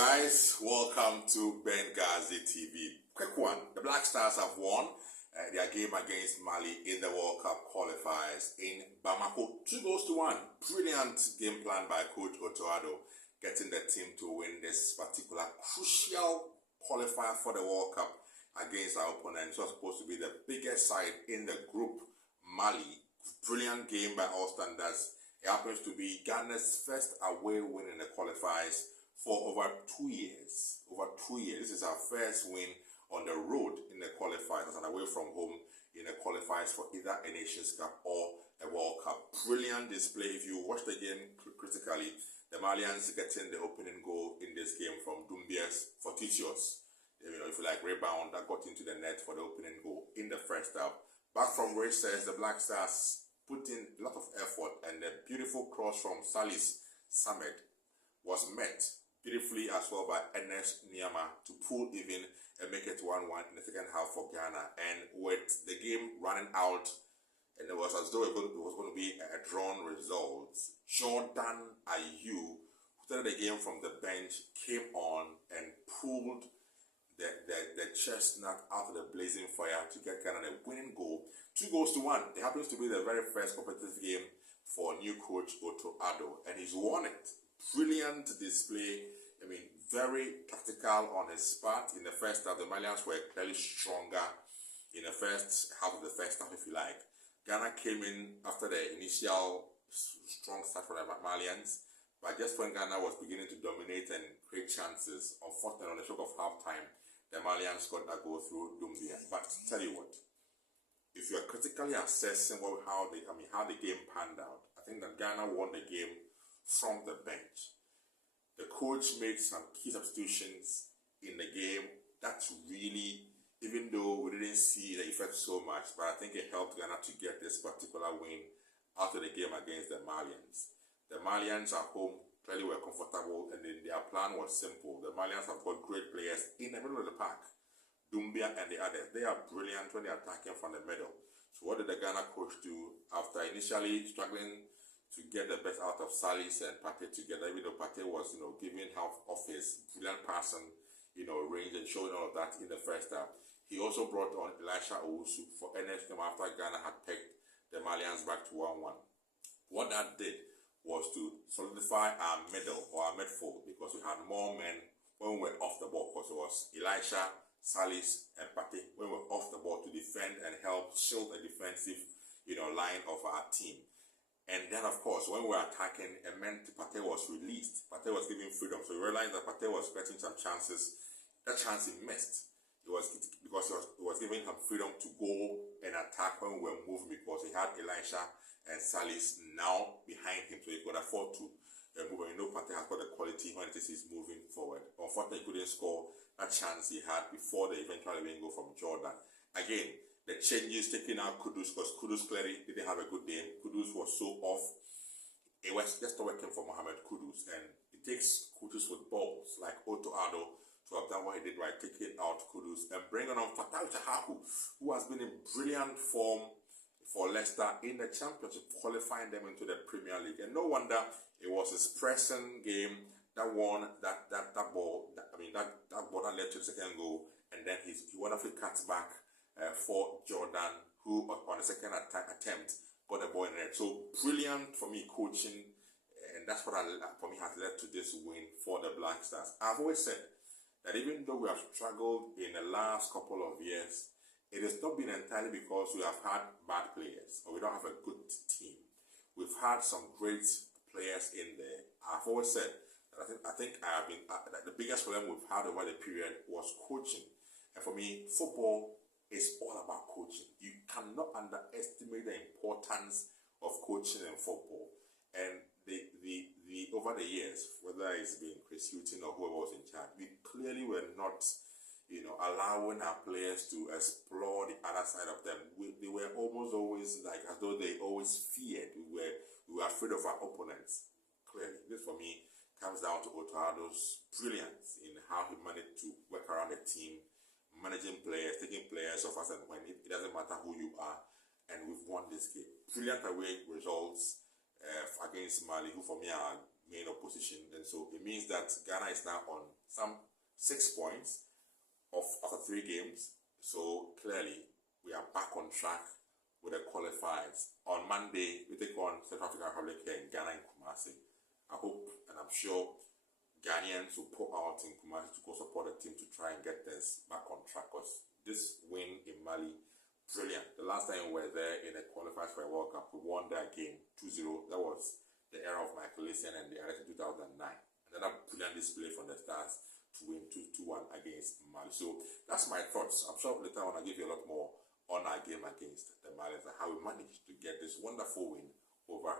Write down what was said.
guys, welcome to Benghazi TV. Quick one, the Black Stars have won their game against Mali in the World Cup qualifiers in BAMAKO. 2-1. Brilliant game plan by Coach Otoado, getting the team to win this particular crucial qualifier for the World Cup against our opponent. It was supposed to be the biggest side in the group, Mali. Brilliant game by all standards. It happens to be Ghana's first away win in the qualifiers for over 2 years. This is our first win on the road in the qualifiers and away from home in the qualifiers for either a Nations Cup or a World Cup. Brilliant display. If you watch the game critically, the Malians getting the opening goal in this game from Dumbia's Fortitious. If you like, rebound that got into the net for the opening goal in the first half. Back from recess, the Black Stars put in a lot of effort, and the beautiful cross from Salis Samed was met beautifully as well by Ernest Niama to pull even and make it 1-1 in the second half for Ghana. And with the game running out, and it was as though it was going to be a drawn result, Jordan Ayew, who started the game from the bench, came on and pulled the chestnut out of the blazing fire to get Ghana the winning goal. 2-1. It happens to be the very first competitive game for new coach Otto Addo, and he's won it. Brilliant display. Very tactical on his part. In the first half, the Malians were clearly stronger in the first half of the first half, if you like. Ghana came in after the initial strong start for the Malians, but just when Ghana was beginning to dominate and create chances, unfortunately, on the stroke of halftime, the Malians got that goal through Dumbia. But tell you what, if you are critically assessing how the game panned out, I think that Ghana won the game from the bench. The coach made some key substitutions in the game that really, even though we didn't see the effect so much, but I think it helped Ghana to get this particular win after the game against the Malians. The Malians at home clearly were comfortable, and then their plan was simple. The Malians have got great players in the middle of the park. Dumbia and the others, they are brilliant when they are attacking from the middle. So what did the Ghana coach do after initially struggling to get the best out of Salis and Pate together, even though Pate was, giving half of his brilliant passing, range and showing all of that in the first half. He also brought on Elisha Owusu for NSM after Ghana had pegged the Malians back to 1-1. What that did was to solidify our middle or our midfield, because we had more men when we were off the ball, because it was Elisha, Salis, and Pate when we were off the ball to defend and help shield the defensive, line of our team. And then, of course, when we were attacking, it meant Pate was released. Pate was given freedom. So we realized that Pate was getting some chances. That chance he missed. It was because it was giving him freedom to go and attack when we were moving, because he had Elisha and Salis now behind him. So he could afford to move. And Pate has got the quality when it is he's moving forward. Unfortunately, he couldn't score that chance he had before the eventual winning goal from Jordan. Again, the changes taking out Kudus, because Kudus clearly didn't have a good game. Kudus was so off. It was just not working for Mohamed Kudus, and it takes Kudus with balls like Otto Addo to have done what he did right, taking out Kudus and bringing on Fatal Chahaku, who has been in brilliant form for Leicester in the Championship, qualifying them into the Premier League. And no wonder it was his pressing game that won that ball. That ball that led to the second goal, and then he wonderfully cuts back for Jordan, who on the second attempt got the ball in there. So brilliant for me coaching, and that's what for me has led to this win for the Black Stars. I've always said that even though we have struggled in the last couple of years, it has not been entirely because we have had bad players or we don't have a good team. We've had some great players in there. I've always said that I think I have been that the biggest problem we've had over the period was coaching. And for me, football is all about coaching. You cannot underestimate the importance of coaching in football. And the over the years, whether it's been Chris Hutton or whoever was in charge, we clearly were not, allowing our players to explore the other side of them. They were almost always like as though they always feared. We were afraid of our opponents. Clearly, this for me comes down to Otto Addo's brilliance in how he managed to work around the team, managing players, taking players off us and when. It doesn't matter who you are, and we've won this game. Brilliant away results against Mali, who for me are main opposition. And so it means that Ghana is now on some 6 points after 3 games. So clearly we are back on track with the qualifiers. On Monday, we take on South African Republic here in Ghana in Kumasi. I hope and I'm sure Ghanaians will pour out in Kumasi to go support the team to try and get this back on track, because this win in Mali, brilliant. The last time we were there in the qualifiers for a World Cup, we won that game 2-0. That was the era of Michael Essien and the era in 2009. Another brilliant display from the Stars to win 2-1 against Mali. So that's my thoughts. I'm sure later on I'll give you a lot more on our game against the Malians and how we managed to get this wonderful win over